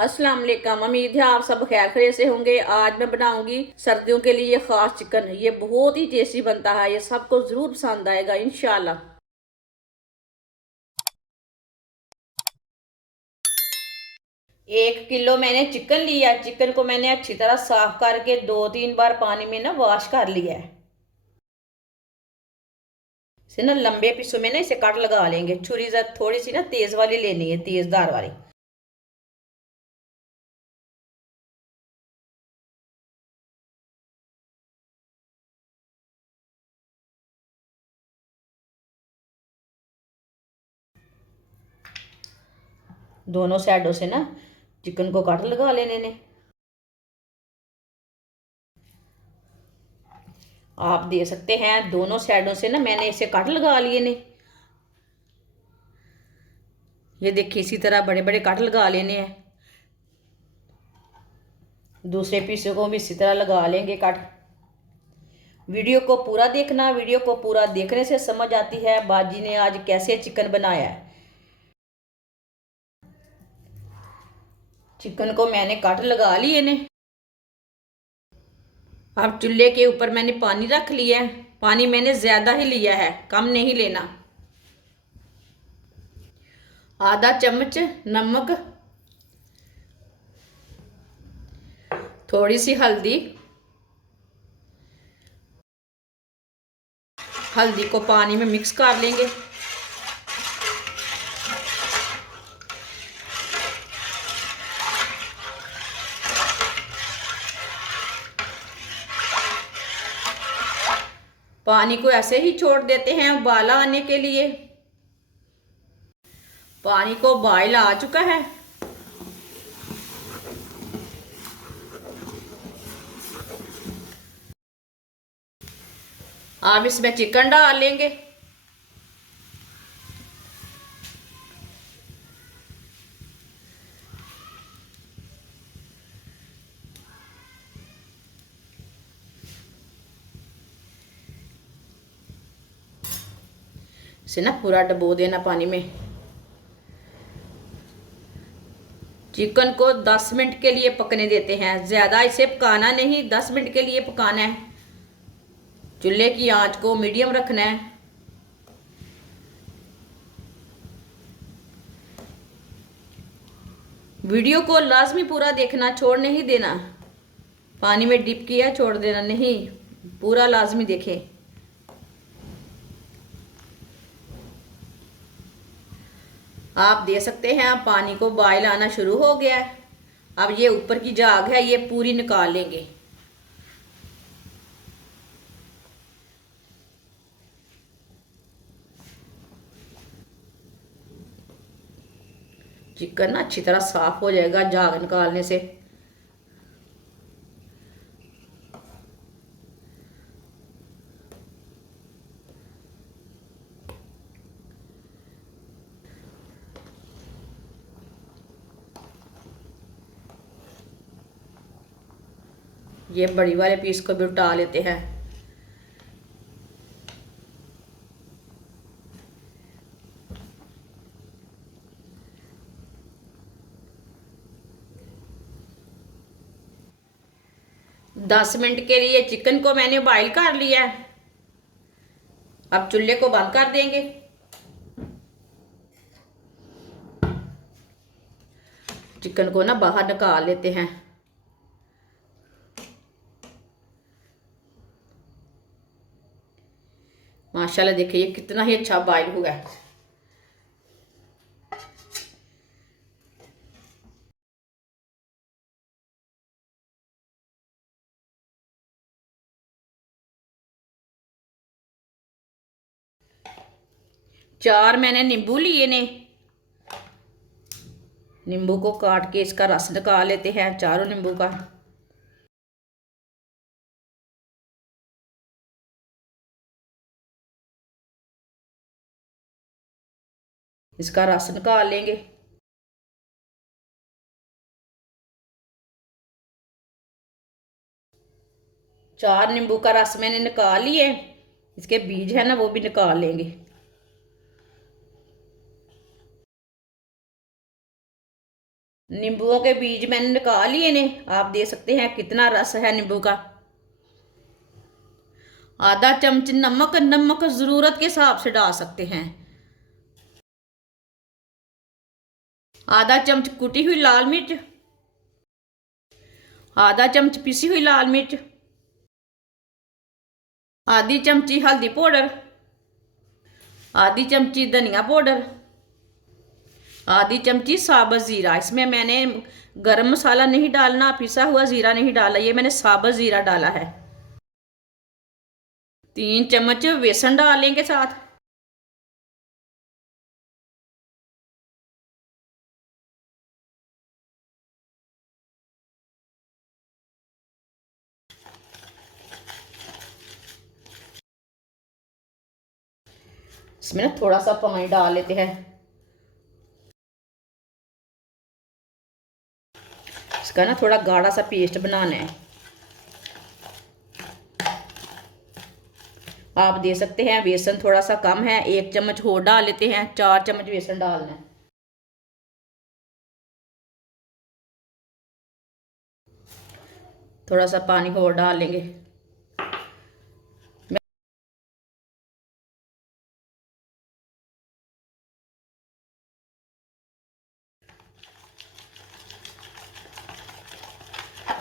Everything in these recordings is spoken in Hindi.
अस्सलाम वालेकुम। उम्मीद है आप सब खैर खैरियत से होंगे। आज मैं बनाऊंगी सर्दियों के लिए खास चिकन। ये बहुत ही टेस्टी बनता है, ये सबको जरूर पसंद आएगा इंशाल्लाह। 1 किलो मैंने चिकन लिया। चिकन को मैंने अच्छी तरह साफ करके 2-3 बार पानी में ना वॉश कर लिया है। इसे ना लंबे पीसों में ना इसे काट लगा लेंगे। छुरी थोड़ी सी ना तेज वाली लेनी है, तेज धार वाली। दोनों साइडों से ना चिकन को काट लगा लेने ने। आप देख सकते हैं दोनों साइडों से ना मैंने इसे काट लगा लिए ने। ये देखिए इसी तरह बड़े बड़े काट लगा लेने हैं। दूसरे पीसे को भी इसी तरह लगा लेंगे काट। वीडियो को पूरा देखना, वीडियो को पूरा देखने से समझ आती है बाजी ने आज कैसे चिकन बनाया है। चिकन को मैंने काट लगा लिए ने। अब चूल्हे के ऊपर मैंने पानी रख लिया है। पानी मैंने ज्यादा ही लिया है, कम नहीं लेना। आधा चम्मच नमक, थोड़ी सी हल्दी। हल्दी को पानी में मिक्स कर लेंगे। पानी को ऐसे ही छोड़ देते हैं उबाला आने के लिए। पानी को बॉयल आ चुका है। अब इसमें चिकन डाल लेंगे। इसे ना पूरा डबो देना पानी में। चिकन को 10 मिनट के लिए पकने देते हैं। ज्यादा इसे पकाना नहीं, 10 मिनट के लिए पकाना है। चूल्हे की आंच को मीडियम रखना है। वीडियो को लाजमी पूरा देखना, छोड़ नहीं देना। पानी में डिप किया छोड़ देना नहीं, पूरा लाजमी देखें। आप दे सकते हैं पानी को बॉयल आना शुरू हो गया है। अब ये ऊपर की झाग है ये पूरी निकाल लेंगे। चिकन ना अच्छी तरह साफ हो जाएगा झाग निकालने से। ये बड़ी वाले पीस को भी उठा लेते हैं। दस मिनट के लिए चिकन को मैंने बॉईल कर लिया है। अब चूल्हे को बंद कर देंगे। चिकन को ना बाहर निकाल लेते हैं। माशाल्लाह देखिए ये कितना ही अच्छा बॉईल हुआ है। चार मैंने नींबू लिए ने। नींबू को काट के इसका रस निकाल लेते हैं, चारों नींबू का। इसका रस निकाल लेंगे। चार नींबू का रस मैंने निकाल लिए। इसके बीज है ना वो भी निकाल लेंगे। नींबुओं के बीज मैंने निकाल लिए ने, आप देख सकते हैं कितना रस है नींबू का। आधा चम्मच नमक, नमक ज़रूरत के हिसाब से डाल सकते हैं। आधा चम्मच कुटी हुई लाल मिर्च, आधा चम्मच पिसी हुई लाल मिर्च, आधी चमची हल्दी पाउडर, आधी चमची धनिया पाउडर, आधी चमची साबुत ज़ीरा। इसमें मैंने गरम मसाला नहीं डालना, पिसा हुआ ज़ीरा नहीं डाला, ये मैंने साबुत ज़ीरा डाला है। 3 चम्मच बेसन डालेंगे साथ। इसमें ना थोड़ा सा पानी डाल लेते हैं। इसका ना थोड़ा गाढ़ा सा पेस्ट बनाना है। आप दे सकते हैं बेसन थोड़ा सा कम है, 1 चम्मच और डाल लेते हैं। 4 चम्मच बेसन डालना है। थोड़ा सा पानी और डाल लेंगे।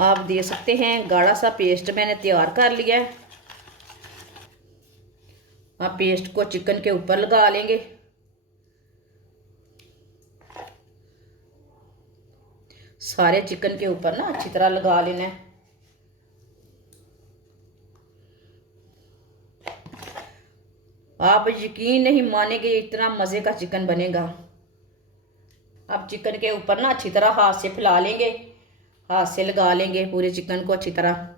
आप दे सकते हैं गाढ़ा सा पेस्ट मैंने तैयार कर लिया है। आप पेस्ट को चिकन के ऊपर लगा लेंगे। सारे चिकन के ऊपर ना अच्छी तरह लगा लेना है। आप यकीन नहीं मानेंगे इतना मज़े का चिकन बनेगा। अब चिकन के ऊपर ना अच्छी तरह हाथ से फैला लेंगे, हाथ से लगा लेंगे पूरे चिकन को अच्छी तरह।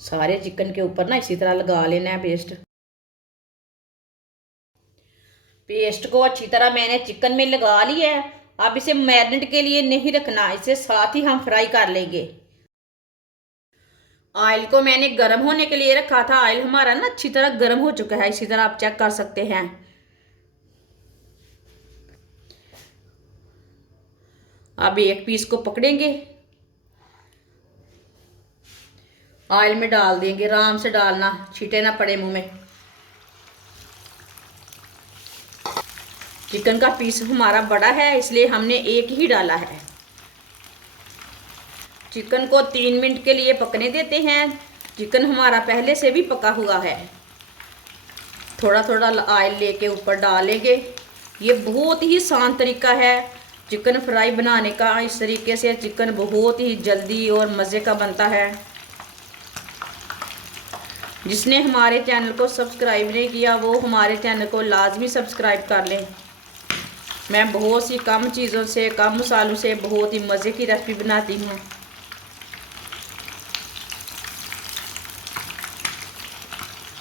सारे चिकन के ऊपर ना इसी तरह लगा लेना है पेस्ट। पेस्ट को अच्छी तरह मैंने चिकन में लगा लिया है। अब इसे मैरिनेट के लिए नहीं रखना, इसे साथ ही हम फ्राई कर लेंगे। ऑयल को मैंने गर्म होने के लिए रखा था। ऑयल हमारा ना अच्छी तरह गर्म हो चुका है, इसी तरह आप चेक कर सकते हैं। अब एक पीस को पकड़ेंगे, ऑयल में डाल देंगे। आराम से डालना, छींटे ना पड़े मुंह में। चिकन का पीस हमारा बड़ा है इसलिए हमने एक ही डाला है। चिकन को 3 मिनट के लिए पकने देते हैं। चिकन हमारा पहले से भी पका हुआ है। थोड़ा थोड़ा ऑयल लेके ऊपर डालेंगे। ये बहुत ही आसान तरीका है चिकन फ्राई बनाने का। इस तरीके से चिकन बहुत ही जल्दी और मज़े का बनता है। जिसने हमारे चैनल को सब्सक्राइब नहीं किया वो हमारे चैनल को लाजमी सब्सक्राइब कर लें। मैं बहुत सी कम चीज़ों से, कम मसालों से बहुत ही मज़े की रेसिपी बनाती हूँ।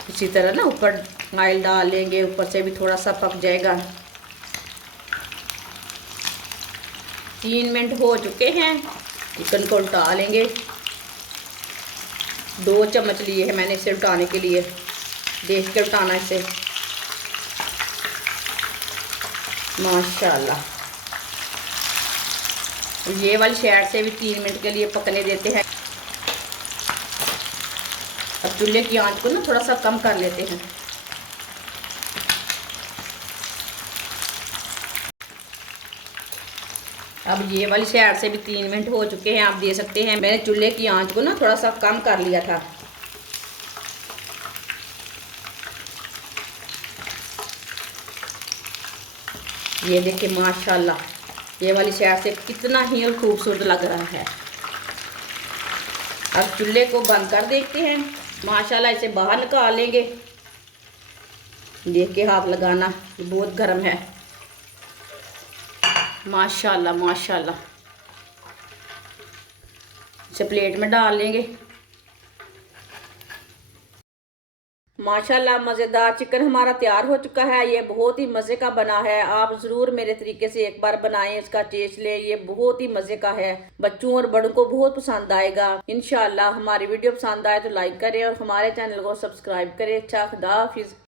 इसी तरह ना ऊपर ऑयल डाल लेंगे, ऊपर से भी थोड़ा सा पक जाएगा। 3 मिनट हो चुके हैं। चिकन को उल्टा लेंगे। 2 चम्मच लिए हैं मैंने इसे उल्टाने के लिए, देख के उल्टाना इसे। माशाल्लाह। ये वाली साइड से भी 3 मिनट के लिए पकने देते हैं। अब चूल्हे की आंच को ना थोड़ा सा कम कर लेते हैं। अब ये वाली साइड से भी 3 मिनट हो चुके हैं। आप देख सकते हैं मैंने चूल्हे की आंच को ना थोड़ा सा कम कर लिया था। ये देखिए माशाल्लाह, ये वाली साइड से कितना ही खूबसूरत लग रहा है। अब चूल्हे को बंद कर देखते हैं। माशाल्लाह इसे बाहर निकाल लेंगे। देख के हाथ लगाना, ये बहुत गर्म है। माशाल्लाह माशाल्लाह। इसे प्लेट में डाल लेंगे। माशाल्लाह मज़ेदार चिकन हमारा तैयार हो चुका है। ये बहुत ही मज़े का बना है। आप ज़रूर मेरे तरीके से एक बार बनाएं, इसका टेस्ट लें। ये बहुत ही मज़े का है, बच्चों और बड़ों को बहुत पसंद आएगा। इंशाल्लाह हमारी वीडियो पसंद आए तो लाइक करें और हमारे चैनल को सब्सक्राइब करें। अच्छा, खुदा हाफिज़।